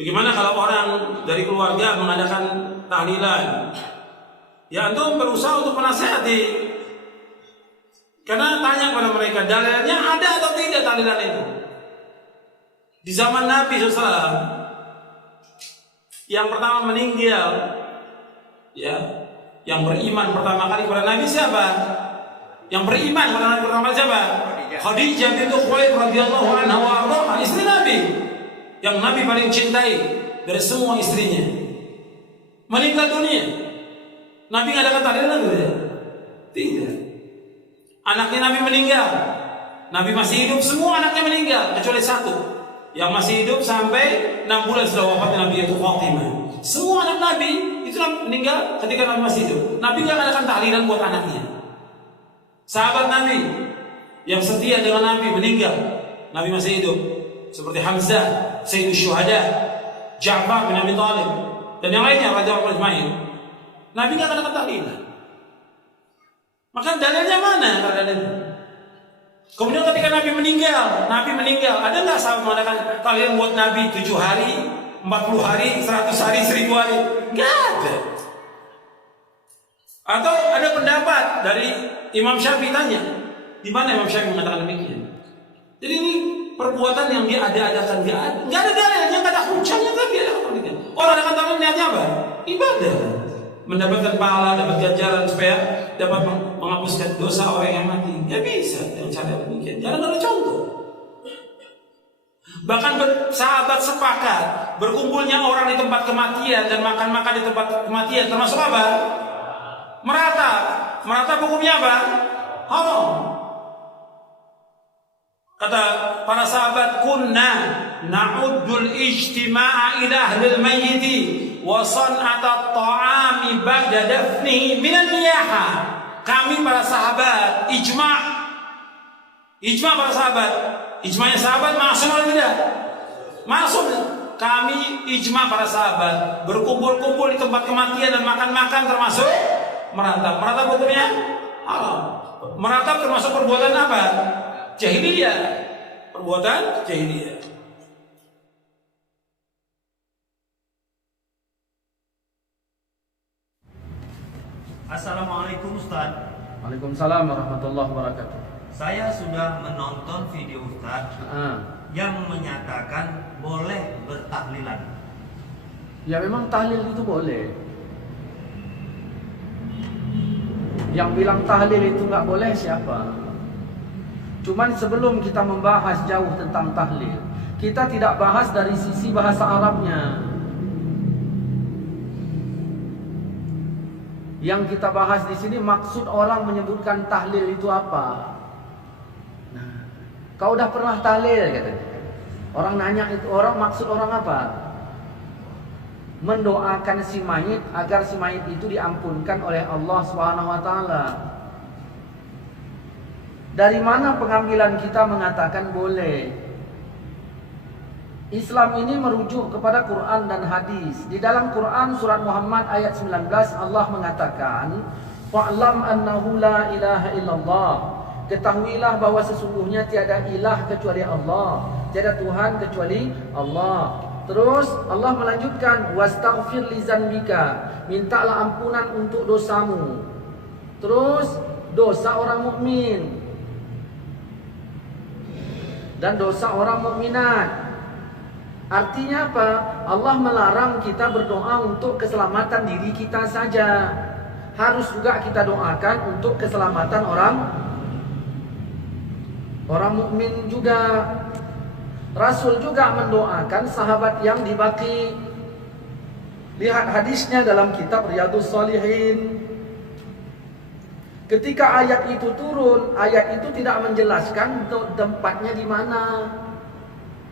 Bagaimana kalau orang dari keluarga mengadakan tahlilan? Ya antum berusaha untuk menasihati. Karena tanya kepada mereka, dalilnya ada atau tidak tahlilan itu? Di zaman Nabi SAW, yang pertama meninggal, ya, yang beriman pertama kali kepada Nabi siapa? Yang beriman kepada Nabi pertama kali siapa? Khadijah bintu Khuwailid radhiyallahu anha wa ardhaha, istri Nabi, yang Nabi paling cintai dari semua istrinya, meninggal dunia. Nabi ngadakan tahlilan tidak? Tidak. Anaknya Nabi meninggal, Nabi masih hidup, semua anaknya meninggal kecuali satu yang masih hidup sampai 6 bulan setelah wafatnya Nabi, yaitu Fatimah. Semua anak Nabi itu meninggal ketika Nabi masih hidup. Nabi nggak ngadakan tahlilan buat anaknya. Sahabat Nabi yang setia dengan Nabi meninggal, Nabi masih hidup, seperti Hamzah, Sayyidus Syuhada, Ja'far bin Abi Thalib, dan yang lainnya radhiyallahu anhum. Nabi nggak ngadakan tahlilan. Maka dalilnya mana keadaan? Kemudian ketika Nabi meninggal, ada nggak sahabat mengadakan tahlilan buat Nabi 7 hari, 40 hari, 100 hari, 1000 hari? Nggak ada. Atau ada pendapat dari Imam Syafi'i, tanya, di mana Imam Syafi'i mengatakan demikian? Jadi ini perbuatan yang dia ada-adakan, nggak ada dalilnya, nggak ada hujahnya, tapi ada demikian. Orang akan tahlilan niatnya apa? Ibadah, mendapatkan pahala, dapat ganjaran supaya dapat menghapuskan dosa orang yang mati. Ya bisa dengan cara demikian. Jangan ada contoh. Bahkan sahabat sepakat berkumpulnya orang di tempat kematian dan makan-makan di tempat kematian termasuk apa? Meratap hukumnya apa? Haram. Kata para sahabat, kunna na'uddul ijtima'a ila ahlil mayyiti wa san'ata ta'ami ba'da dafnihi minan niyaha. Kami para sahabat ijma' para sahabat. Ijma'nya sahabat masuk atau tidak? Masuk. Kami ijma' para sahabat berkumpul-kumpul di tempat kematian dan makan-makan termasuk meratap. Meratap hukumnya haram. Meratap termasuk perbuatan apa? Jahiliyah. Perbuatan jahiliyah. Assalamualaikum Ustaz. Waalaikumsalam warahmatullahi wabarakatuh. Saya sudah menonton video Ustaz yang menyatakan boleh bertahlilan. Ya memang tahlil itu boleh. Yang bilang tahlil itu nggak boleh siapa? Cuman sebelum kita membahas jauh tentang tahlil, kita tidak bahas dari sisi bahasa Arabnya. Yang kita bahas di sini maksud orang menyebutkan tahlil itu apa? Nah, kau udah pernah tahlil katanya. Orang nanya itu, orang maksud orang apa? Mendoakan si mayit agar si mayit itu diampunkan oleh Allah Subhanahu wa taala. Dari mana pengambilan kita mengatakan boleh? Islam ini merujuk kepada Quran dan hadis. Di dalam Quran surat Muhammad ayat 19 Allah mengatakan, "Fa'lam annahu la ilaha illallah." Ketahuilah bahwa sesungguhnya tiada ilah kecuali Allah, tiada Tuhan kecuali Allah. Terus Allah melanjutkan, "Wastaghfir li dzanbika." Mintalah ampunan untuk dosamu. Terus dosa orang mukmin dan dosa orang mukminat. Artinya apa? Allah melarang kita berdoa untuk keselamatan diri kita saja. Harus juga kita doakan untuk keselamatan orang mukmin juga. Rasul juga mendoakan sahabat yang di Baqi. Lihat hadisnya dalam kitab Riyadhus Shalihin. Ketika ayat itu turun, ayat itu tidak menjelaskan tempatnya di mana.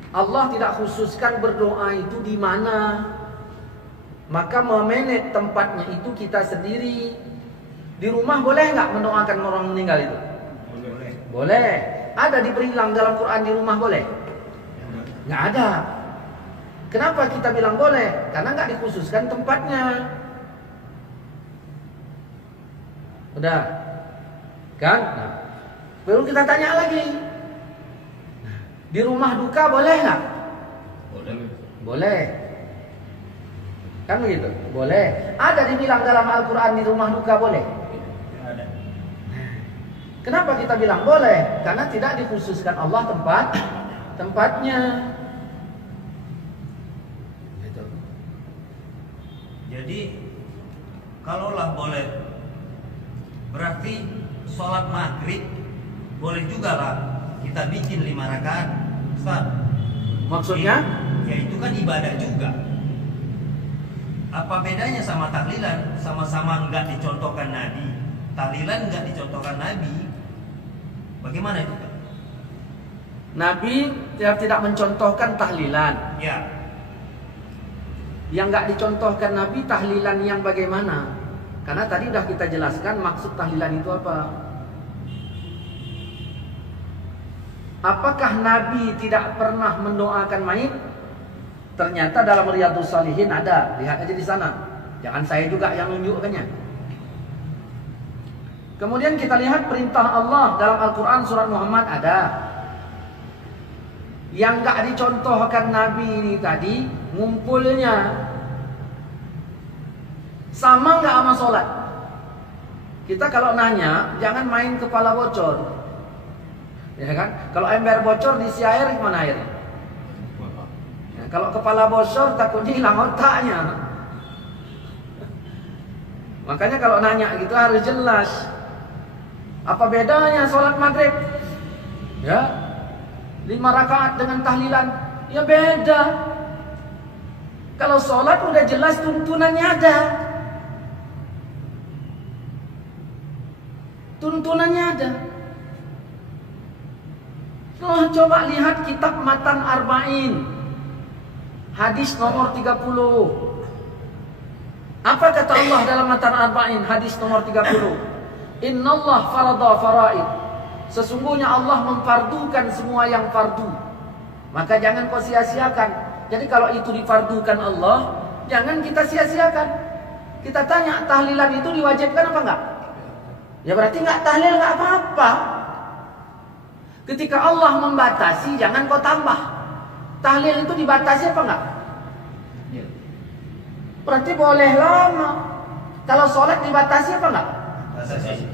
Allah tidak khususkan berdoa itu di mana. maka memanage tempatnya itu kita sendiri. Di rumah boleh nggak mendoakan orang meninggal itu? Boleh. Boleh. Ada dibilang dalam Quran di rumah boleh? Nggak ada. Kenapa kita bilang boleh? Karena nggak dikhususkan tempatnya. Udah, kan? Nah, perlu kita tanya lagi. Di rumah duka boleh nggak? Boleh. Kan begitu? Boleh. Ada dibilang dalam Al-Quran di rumah duka boleh? Ada. Kenapa kita bilang boleh? Karena tidak dikhususkan Allah tempatnya. Gitu. Jadi kalaulah boleh, berarti sholat maghrib boleh juga lah kita bikin 5 rakaat, Ustaz. Maksudnya? Ya itu kan ibadah juga. Apa bedanya sama tahlilan? Sama-sama enggak dicontohkan Nabi. Tahlilan enggak dicontohkan Nabi. Bagaimana itu, Pak? Nabi tidak mencontohkan tahlilan. Ya. Yang nggak dicontohkan Nabi tahlilan yang bagaimana? Karena tadi udah kita jelaskan maksud tahlilan itu apa. Apakah Nabi tidak pernah mendoakan mayit? Ternyata dalam Riyadhus Shalihin ada. Lihat aja di sana. Jangan saya juga yang nunjukkannya. Kemudian kita lihat perintah Allah dalam Al-Quran surat Muhammad ada. Yang nggak dicontohkan Nabi ini tadi ngumpulnya sama nggak sama sholat? Kita kalau nanya jangan main kepala bocor, ya kan? Kalau ember bocor diisi air gimana airnya? Ya, kalau kepala bocor takutnya hilang otaknya. Makanya kalau nanya gitu harus jelas. Apa bedanya sholat maghrib? Ya, 5 rakaat dengan tahlilan, ya beda. Kalau sholat udah jelas tuntunannya ada. Tuntunannya ada. Oh, coba lihat kitab Matan Arba'in. Hadis nomor 30. Apa kata Allah dalam Matan Arba'in hadis nomor 30? Innallah farada faraid. Sesungguhnya Allah memfardukan semua yang fardu. Maka jangan kau sia-siakan. Jadi kalau itu difardukan Allah, jangan kita sia-siakan. Kita tanya, tahlilan itu diwajibkan apa enggak? Ya berarti enggak tahlil enggak apa-apa. Ketika Allah membatasi, jangan kau tambah. Tahlil itu dibatasi apa enggak? Berarti boleh lama. Kalau sholat dibatasi apa enggak?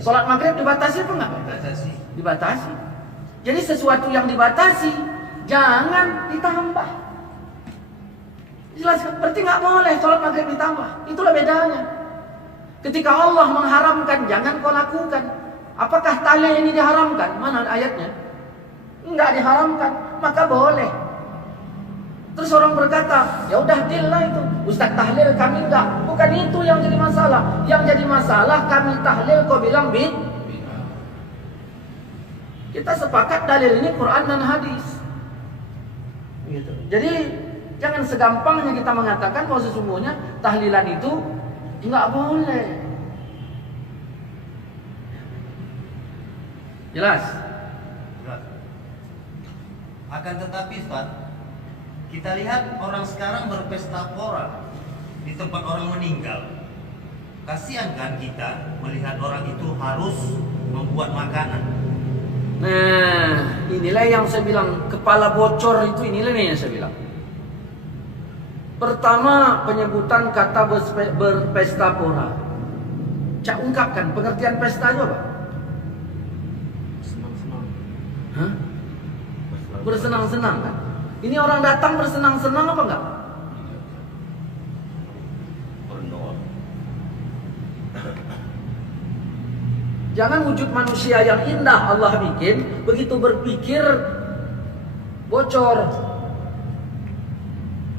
Sholat maghrib dibatasi apa enggak? Dibatasi. Jadi sesuatu yang dibatasi jangan ditambah. Jelas, berarti nggak boleh sholat maghrib ditambah. Itulah bedanya. Ketika Allah mengharamkan, jangan kau lakukan. Apakah tahlil ini diharamkan? Mana ayatnya? Enggak diharamkan, maka boleh. Terus orang berkata, ya udah deal lah itu. Ustaz tahlil kami enggak. Bukan itu yang jadi masalah. Yang jadi masalah kami tahlil kau bilang bid. Kita sepakat dalil ini Quran dan hadis. Gitu. Jadi jangan segampangnya kita mengatakan bahwa sesungguhnya tahlilan itu enggak boleh. Jelas? Jelas. Akan tetapi Ustaz, kita lihat orang sekarang berpesta pora di tempat orang meninggal. Kasihan kan kita melihat orang itu harus membuat makanan. Nah, inilah yang saya bilang kepala bocor itu, inilah yang saya bilang. Pertama, penyebutan kata berpesta pora. Cak ungkapkan pengertian pesta itu apa? Senang-senang. Hah? Bersenang-senang kan? Ini orang datang bersenang-senang apa enggak? Berdoa. Jangan wujud manusia yang indah Allah bikin, begitu berpikir bocor.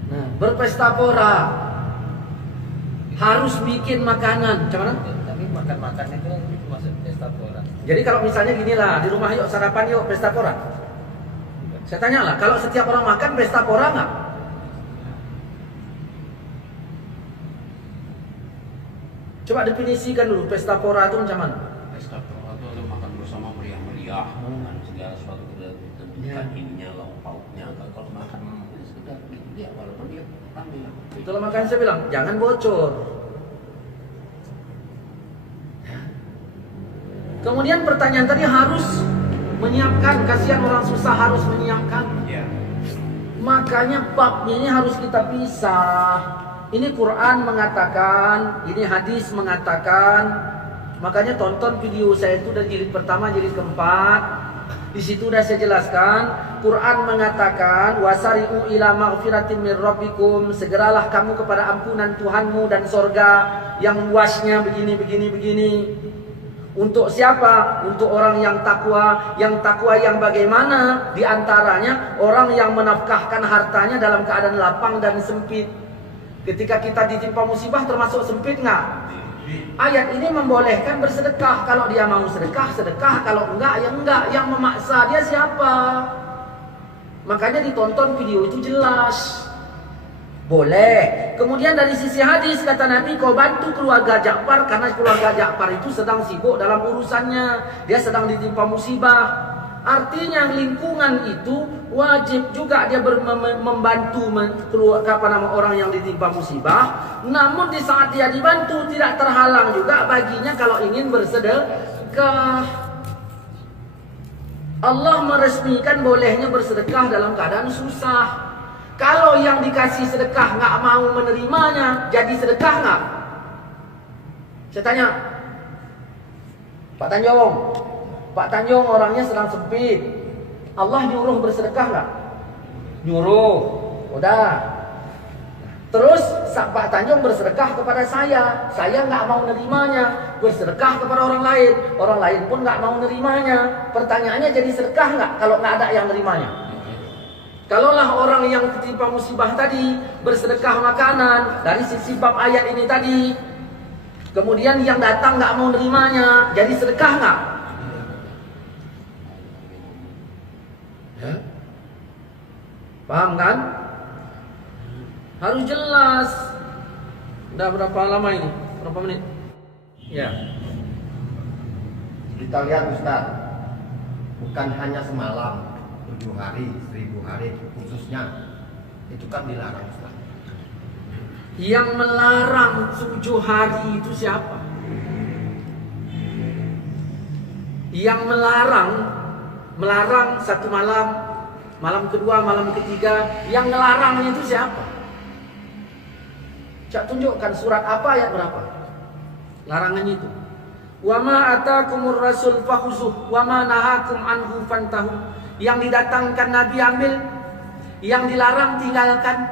Nah, berpesta pora harus bikin makanan. Macam mana? Tapi makan-makan itu masuk pesta pora. Jadi kalau misalnya ginilah, di rumah yuk sarapan yuk pesta pora. Saya tanya lah, kalau setiap orang makan pesta pora nggak? Coba definisikan dulu pesta pora itu macam mana? Pesta pora itu adalah makan bersama meriah-meriah dengan segala sesuatu tentukan ininya, lauk pauknya. Kalau makan sekedar dia walaupun dia ramai lah. Itulah makanya saya bilang jangan bocor. Kemudian pertanyaan tadi harus menyiapkan, kasihan orang susah harus menyiapkan. Ya. Makanya babnya ini harus kita pisah. Ini Quran mengatakan, ini hadis mengatakan. Makanya tonton video saya itu dari jilid pertama, jilid keempat. Di situ sudah saya jelaskan. Quran mengatakan, wasari'u ila maghfiratin min rabbikum, segeralah kamu kepada ampunan Tuhanmu dan sorga yang luasnya begini. Untuk siapa? Untuk orang yang takwa. Yang takwa yang bagaimana? Di antaranya orang yang menafkahkan hartanya dalam keadaan lapang dan sempit. Ketika kita ditimpa musibah termasuk sempit nggak? Ayat ini membolehkan bersedekah. Kalau dia mau sedekah, sedekah. Kalau enggak, ya enggak. Yang memaksa dia siapa? Makanya ditonton video itu jelas. Boleh. Kemudian dari sisi hadis kata Nabi, kau bantu keluarga Ja'far karena keluarga Ja'far itu sedang sibuk dalam urusannya. Dia sedang ditimpa musibah. Artinya lingkungan itu wajib juga dia membantu orang yang ditimpa musibah. Namun di saat dia dibantu tidak terhalang juga baginya kalau ingin bersedekah. Allah meresmikan bolehnya bersedekah dalam keadaan susah. Kalau yang dikasih sedekah nggak mau menerimanya, jadi sedekah nggak? Saya tanya, Pak Tanjung orangnya sedang sempit. Allah nyuruh bersedekah nggak? Nyuruh, udah. Terus Pak Tanjung bersedekah kepada saya nggak mau menerimanya, bersedekah kepada orang lain pun nggak mau menerimanya. Pertanyaannya jadi sedekah nggak kalau nggak ada yang menerimanya? Kalaulah orang yang ketimpa musibah tadi bersedekah makanan dari sisi bab ayat ini tadi, kemudian yang datang nggak mau nerimanya, jadi sedekah nggak? Ya? Paham kan? Harus jelas. Udah berapa lama ini? Berapa menit? Ya. Kita lihat Ustaz, bukan hanya semalam, 7 hari, 1000 hari khususnya itu kan dilarang Ustaz. Yang melarang 7 hari itu siapa? Yang melarang 1 malam, malam kedua, malam ketiga, yang melarangnya itu siapa? Cak tunjukkan surat apa, ayat berapa? Larangannya itu. Wa ma atakumur rasul fakhuzuh wa ma nahakum anhu fantahu. Yang didatangkan Nabi ambil, yang dilarang tinggalkan.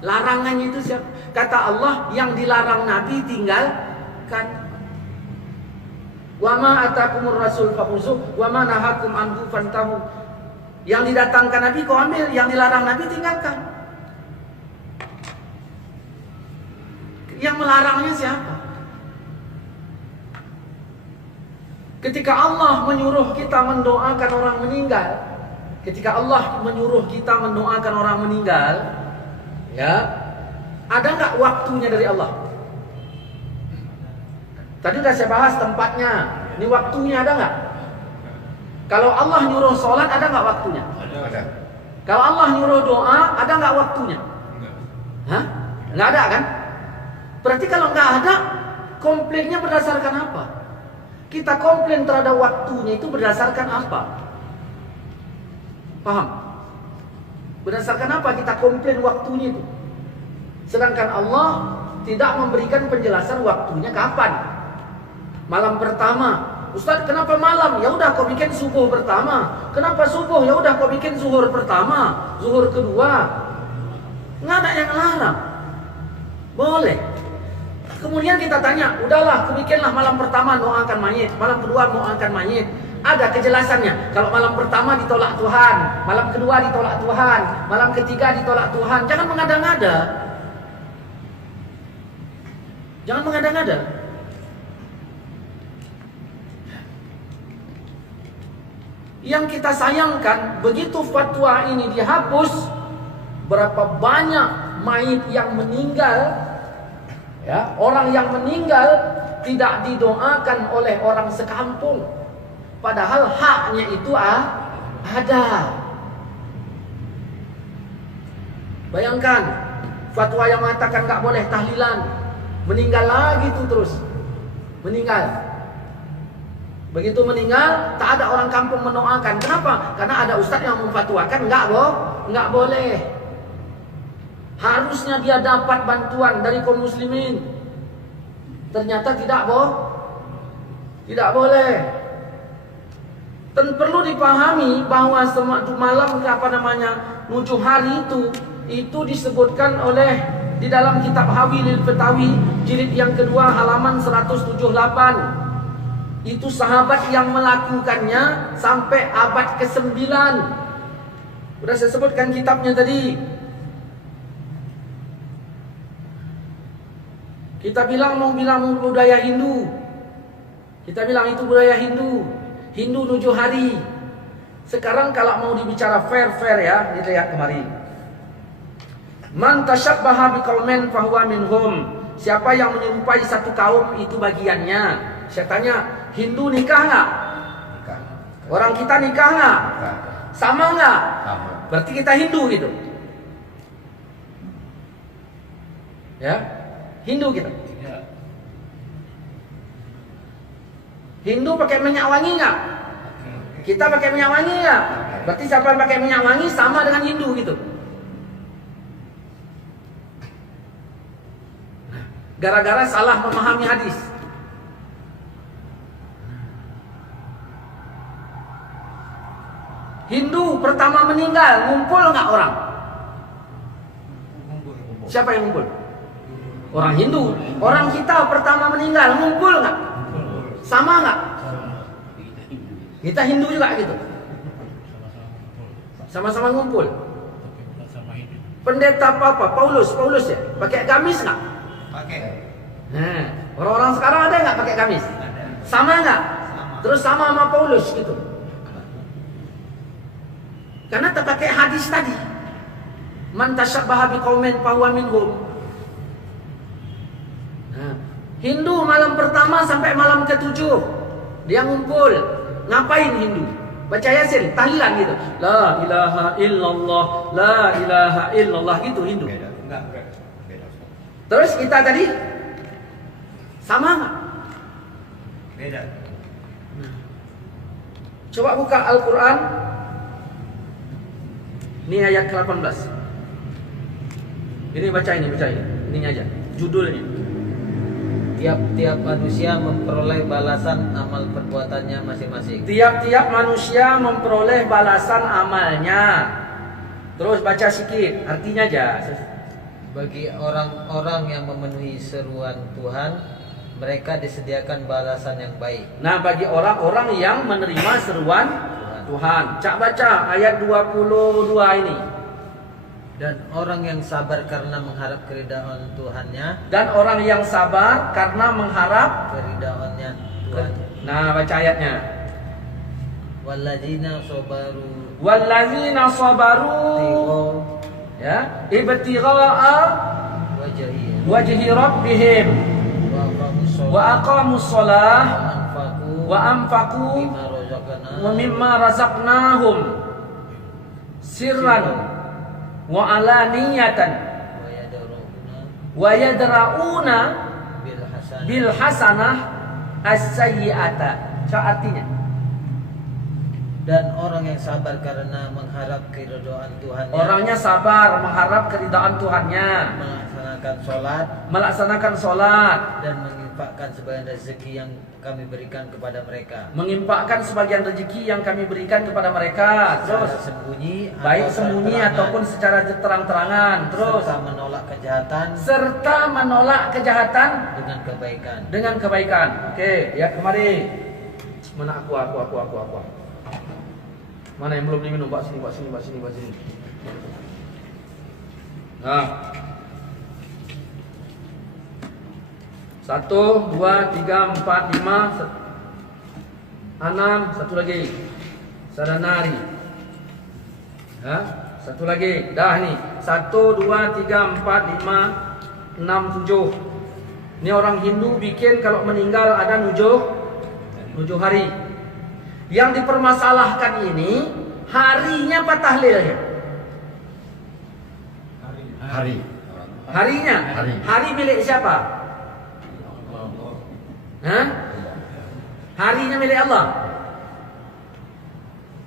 Larangannya itu siapa? Kata Allah, yang dilarang Nabi tinggalkan. Wa ma atakumur rasul fakhuzuh wa ma nahakum anhu fantahu. Yang didatangkan Nabi kau ambil, yang dilarang Nabi tinggalkan. Yang melarangnya siapa? Ketika Allah menyuruh kita mendoakan orang meninggal, ya, ada nggak waktunya dari Allah? Tadi udah saya bahas tempatnya. Ini waktunya ada nggak? Kalau Allah nyuruh sholat ada nggak waktunya? Ada. Kalau Allah nyuruh doa ada nggak waktunya? Hah? Nggak ada kan? Berarti kalau nggak ada, komplainnya berdasarkan apa? Kita komplain terhadap waktunya itu berdasarkan apa? Paham? Berdasarkan apa kita komplain waktunya itu? Sedangkan Allah tidak memberikan penjelasan waktunya kapan. Malam pertama, Ustaz kenapa malam? Ya udah kau bikin subuh pertama. Kenapa subuh? Ya udah kau bikin zuhur pertama, zuhur kedua. Nggak ada yang larang. Boleh. Kemudian kita tanya, udahlah, bikinlah malam pertama doakan mayit, malam kedua doakan mayit. Ada kejelasannya. Kalau malam pertama ditolak Tuhan, malam kedua ditolak Tuhan, malam ketiga ditolak Tuhan. Jangan mengada-ngada. Jangan mengada-ngada. Yang kita sayangkan, begitu fatwa ini dihapus, berapa banyak mayit yang meninggal, Ya, orang yang meninggal tidak didoakan oleh orang sekampung. Padahal haknya itu ada. Bayangkan fatwa yang mengatakan nggak boleh tahlilan, meninggal lagi tuh terus meninggal. Begitu meninggal, tak ada orang kampung mendoakan. Kenapa? Karena ada ustadz yang memfatwakan nggak boleh. Harusnya dia dapat bantuan dari kaum muslimin. Ternyata tidak boleh. Dan perlu dipahami bahwa malam nujuh hari itu disebutkan oleh di dalam kitab Hawilil Fatawi jilid yang kedua halaman 178. Itu sahabat yang melakukannya sampai abad ke-9. Sudah saya sebutkan kitabnya tadi. Kita bilang budaya Hindu. Kita bilang itu budaya Hindu. Hindu 7 hari. Sekarang kalau mau dibicara fair ya, dilihat kemari. Man tasyabbaha biqaumin fahuwa minhum. Siapa yang menyerupai satu kaum itu bagiannya. Saya tanya, Hindu nikah nggak? Nikah. Orang kita nikah nggak? Nikah. Sama nggak? Sama. Berarti kita Hindu gitu. Ya, Hindu kita. Hindu pakai minyak wangi nggak? Kita pakai minyak wangi nggak? Berarti siapa yang pakai minyak wangi sama dengan Hindu gitu. Gara-gara salah memahami hadis. Hindu pertama meninggal, ngumpul nggak orang? Siapa yang ngumpul? Orang Hindu. Orang kita pertama meninggal, ngumpul nggak? Sama nggak? Kita Hindu juga gitu. Sama-sama ngumpul. Pendeta apa? Paulus ya. Pakai gamis nggak? Pakai. Nah, orang-orang sekarang ada nggak pakai gamis? Sama nggak? Terus sama Paulus gitu. Karena terpakai hadis tadi. Man tasyabbaha biqaumin fahuwa minhum. Nah, Hindu malam pertama sampai malam ke-7 dia ngumpul. Ngapain Hindu? Baca Yasin, tahlilan gitu. La ilaha illallah, la ilaha illallah gitu Hindu. Beda. Enggak. Beda. Terus kita tadi sama nggak? Beda. Coba buka Al-Quran. Ini ayat ke-18. Ini baca ini. Ini aja. Judulnya. Tiap-tiap manusia memperoleh balasan amal perbuatannya masing-masing. Tiap-tiap manusia memperoleh balasan amalnya. Terus baca sikit, artinya aja. Bagi orang-orang yang memenuhi seruan Tuhan, mereka disediakan balasan yang baik. Nah, bagi orang-orang yang menerima seruan Tuhan. Cak baca ayat 22 ini. Dan orang yang sabar karena mengharap keridhaan Tuhannya. Dan orang yang sabar karena mengharap Keridhaannya Tuhan. Nah, baca ayatnya. Walladzina sabaru Walladzina sabaru ya, ibtigha'a wajhi rabbihim wa aqamus shalah wa anfaqu wa mimma razaqnahum sirran wa alaniyatan wa yadra'una bil hasanah as-sayyi'ata. Artinya, dan orang yang sabar karena mengharap keridhaan Tuhannya. Orangnya sabar mengharap keridhaan Tuhannya, melaksanakan sholat dan menginfakkan sebagian rezeki yang kami berikan kepada mereka. Menginfakkan sebagian rezeki yang kami berikan kepada mereka. Terus sembunyi, baik sembunyi ataupun secara terang-terangan. Terus serta menolak kejahatan dengan kebaikan. Oke, ya kemari. Mana aku. Mana yang belum diminum? Pak sini. Nah, 1, 2, 3, 4, 5, 6, satu lagi. Sadanari. Ya, satu lagi. Dah nih. 1, 2, 3, 4, 5, 6, 7. Ini orang Hindu bikin kalau meninggal ada 7 hari. Yang dipermasalahkan ini harinya apa tahlilnya? Hari. Harinya. Hari milik siapa? Hah? Harinya milik Allah.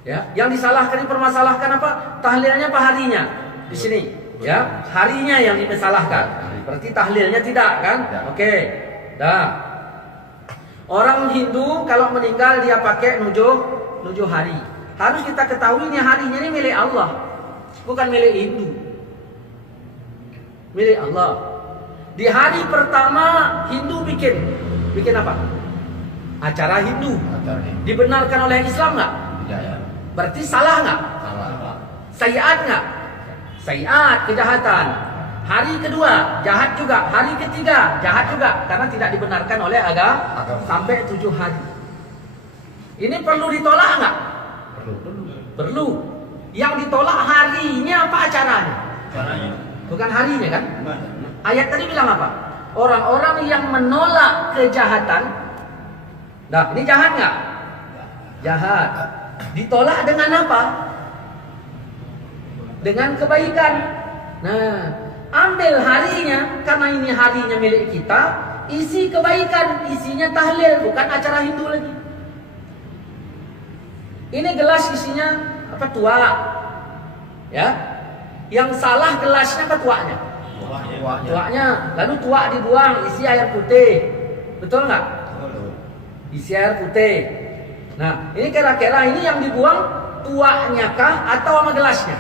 Ya, yang disalahkan, dipermasalahkan apa? Tahlilnya apa harinya? Di sini, ya, harinya yang dipersalahkan. Berarti tahlilnya tidak kan? Oke. Dah. Orang Hindu kalau meninggal dia pakai 7 hari. Harus kita ketahui ini harinya ini milik Allah, bukan milik Hindu. Milik Allah. Di hari pertama Hindu bikin apa? Acara Hindu. Dibenarkan oleh Islam nggak? Tidak. Berarti salah nggak? Salah. Sayiat nggak? Sayiat, kejahatan. Hari kedua jahat juga, hari ketiga jahat juga, karena tidak dibenarkan oleh agama sampai 7 hari. Ini perlu ditolak nggak? Perlu. Yang ditolak harinya apa acaranya? Bukan harinya kan? Ayat tadi bilang apa? Orang-orang yang menolak kejahatan. Nah, ini jahat nggak? Jahat. Ditolak dengan apa? Dengan kebaikan. Nah, ambil harinya, karena ini harinya milik kita, isi kebaikan, isinya tahlil, bukan acara Hindu lagi. Ini gelas isinya apa? Tua. Ya. Yang salah gelasnya apa tuanya? Tuanya. Lalu tua dibuang, isi air putih. Betul nggak? Isi air putih. Nah, ini kira-kira ini yang dibuang tuanya kah atau sama gelasnya?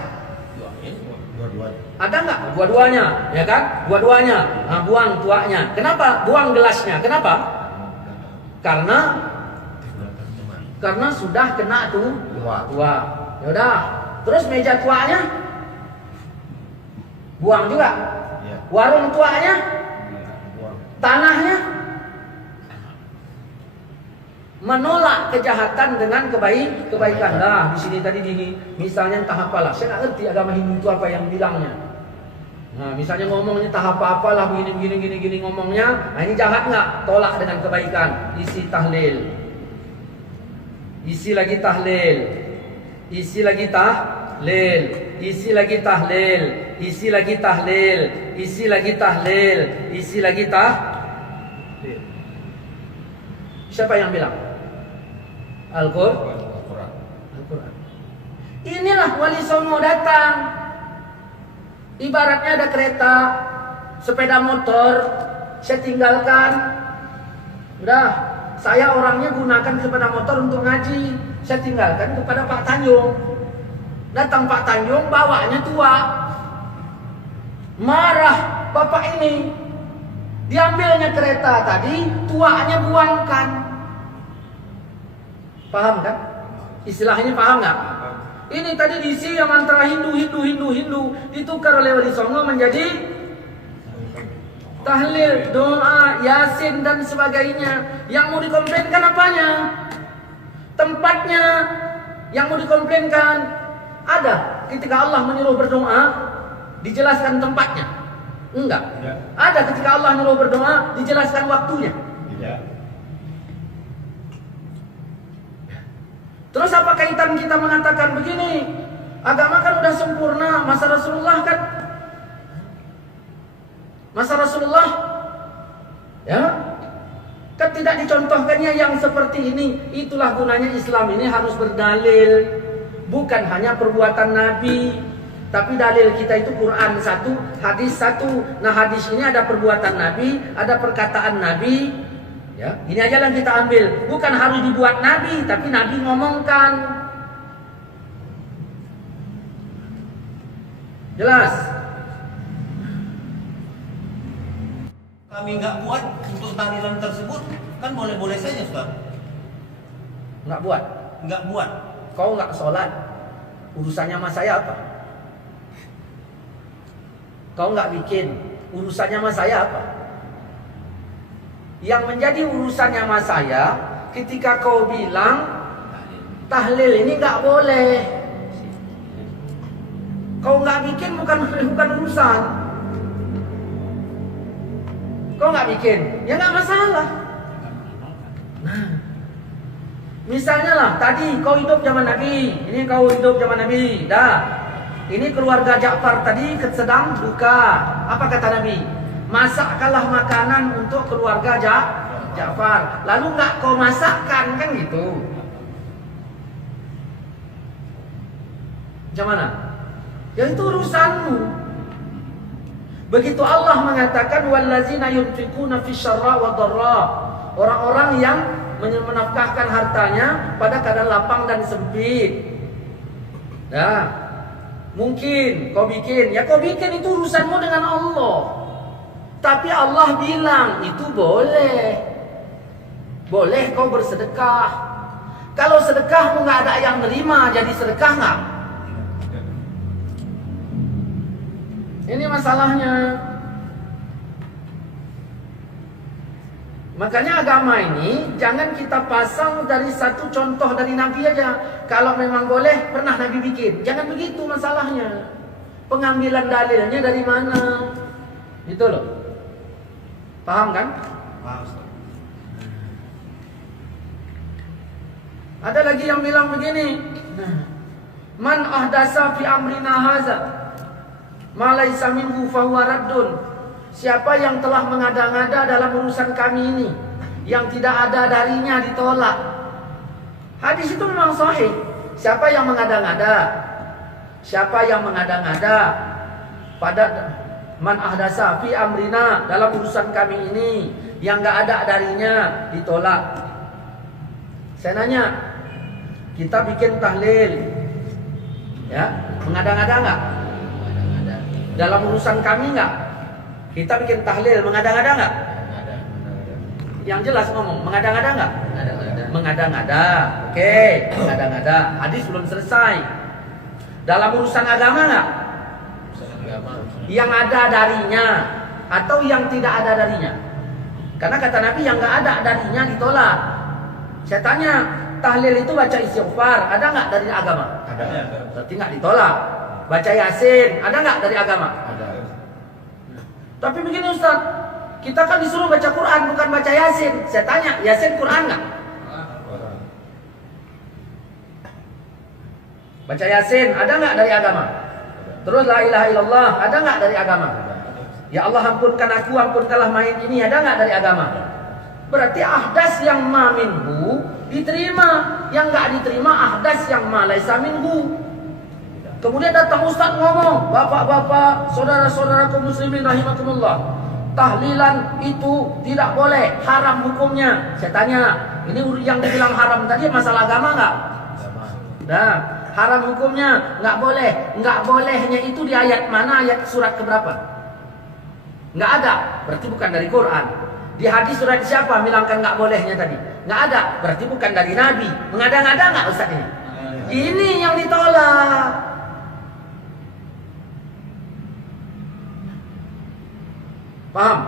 Ada nggak? Dua-duanya, ya kan? Dua-duanya. Nah, buang tuanya. Kenapa buang gelasnya? Kenapa? Karena sudah kena tua. Ya udah. Terus meja tuanya buang juga. Warung tuanya, tanahnya. Menolak kejahatan dengan kebaikan. Nah, di sini tadi misalnya entah apalah. Saya nggak ngerti agama Hindu itu apa yang bilangnya. Nah, misalnya ngomongnya entah apa-apalah begini ngomongnya. Nah, ini jahat nggak? Tolak dengan kebaikan. Isi tahlil. Isi lagi tahlil. Isi lagi tahlil. Isi lagi tahlil. Isi lagi tahlil. Isi lagi tahlil. Isi lagi tahlil. Siapa yang bilang? Al-Quran. Inilah Wali Songo datang. Ibaratnya ada kereta, sepeda motor, saya tinggalkan. Udah, saya orangnya gunakan sepeda motor untuk ngaji. Saya tinggalkan kepada Pak Tanjung. Datang Pak Tanjung, bawanya tua. Marah bapak ini. Diambilnya kereta tadi, tuanya buangkan. Paham kan? Istilahnya paham nggak? Ini tadi diisi yang antara Hindu ditukar oleh Wali Songo menjadi tahlil, doa, yasin dan sebagainya. Yang mau dikomplainkan apanya? Tempatnya. Yang mau dikomplainkan ada ketika Allah menyuruh berdoa dijelaskan tempatnya? Enggak. Ada ketika Allah menyuruh berdoa dijelaskan waktunya? Terus apa kaitan kita mengatakan begini? Agama kan udah sempurna, masa Rasulullah kan? Masa Rasulullah ya? Kan tidak dicontohkannya yang seperti ini. Itulah gunanya Islam ini harus berdalil. Bukan hanya perbuatan Nabi, tapi dalil kita itu Quran satu, hadis satu. Nah, hadis ini ada perbuatan Nabi, ada perkataan Nabi. Ya, ini aja yang kita ambil. Bukan harus dibuat Nabi, tapi Nabi ngomongkan. Jelas? Kami nggak buat untuk tahlilan tersebut, kan boleh-boleh saja, Ustaz. Nggak buat? Nggak buat. Kau nggak sholat, urusannya sama saya apa? Kau nggak bikin, urusannya sama saya apa? Yang menjadi urusannya sama saya ketika kau bilang tahlil ini nggak boleh. Kau nggak bikin bukan urusan. Kau kau nggak bikin, ya nggak masalah. Nah, misalnya lah, tadi kau hidup zaman Nabi, ini kau hidup zaman Nabi, dah. Ini keluarga Ja'far tadi sedang duka. Apa kata Nabi? Masakkanlah makanan untuk keluarga Ja'far. Lalu nggak kau masakkan, kan gitu. Macam mana? Ya itu urusanmu. Begitu Allah mengatakan wallazina yunfiquna fisyarra wa dharra. Orang-orang yang menafkahkan hartanya pada keadaan lapang dan sempit. Nah, mungkin kau bikin, ya kau bikin, itu urusanmu dengan Allah. Tapi Allah bilang itu boleh. Boleh kau bersedekah. Kalau sedekahmu nggak ada yang nerima, jadi sedekah nggak? Ini masalahnya. Makanya agama ini jangan kita pasang dari satu contoh dari Nabi aja. Kalau memang boleh, pernah Nabi bikin. Jangan begitu masalahnya. Pengambilan dalilnya dari mana? Gitu loh. Paham kan? Paham, Ustaz. Ada lagi yang bilang begini. Man ahdasa fi amrina haza ma laysa minhu fahuwa raddun. Siapa yang telah mengada-ngada dalam urusan kami ini, yang tidak ada darinya, ditolak. Hadis itu memang sahih. Siapa yang mengada-ngada? Siapa yang mengada-ngada pada man ahdasa fi amrina, dalam urusan kami ini, yang enggak ada darinya, ditolak. Saya nanya, kita bikin tahlil, ya, mengada-ngada enggak? Dalam urusan kami enggak? Kita bikin tahlil, mengada-ngada enggak? Ada. Yang jelas ngomong, mengada-ngada enggak? Ada. Mengada-ngada. Oke, mengada-ngada. Hadis belum selesai. Dalam urusan agama enggak? Agama. Yang ada darinya atau yang tidak ada darinya? Karena kata Nabi yang enggak ada darinya ditolak. Saya tanya, tahlil itu baca istighfar, ada enggak dari agama? Ada. Berarti enggak ditolak. Baca Yasin, ada enggak dari agama? Ada. Tapi begini Ustaz, kita kan disuruh baca Quran, bukan baca Yasin. Saya tanya, Yasin Quran nggak? Baca Yasin, ada nggak dari agama? Terus la ilaha illallah, ada nggak dari agama? Ya Allah ampunkan aku, ampunkanlah mayit ini, ada nggak dari agama? Berarti ahdas yang ma minhu diterima, yang nggak diterima ahdas yang ma laisa minhu. Kemudian datang Ustaz ngomong, bapak-bapak, saudara-saudaraku muslimin rahimakumullah, tahlilan itu tidak boleh, haram hukumnya. Saya tanya, ini yang dibilang haram tadi masalah agama nggak? Nah, haram hukumnya nggak boleh. Nggak bolehnya itu di ayat mana, ayat surat keberapa? Nggak ada, berarti bukan dari Quran. Di hadis surat siapa bilangkan nggak bolehnya tadi? Nggak ada, berarti bukan dari Nabi. Mengada-ngada nggak Ustaz ini? Ini yang ditolak. Paham?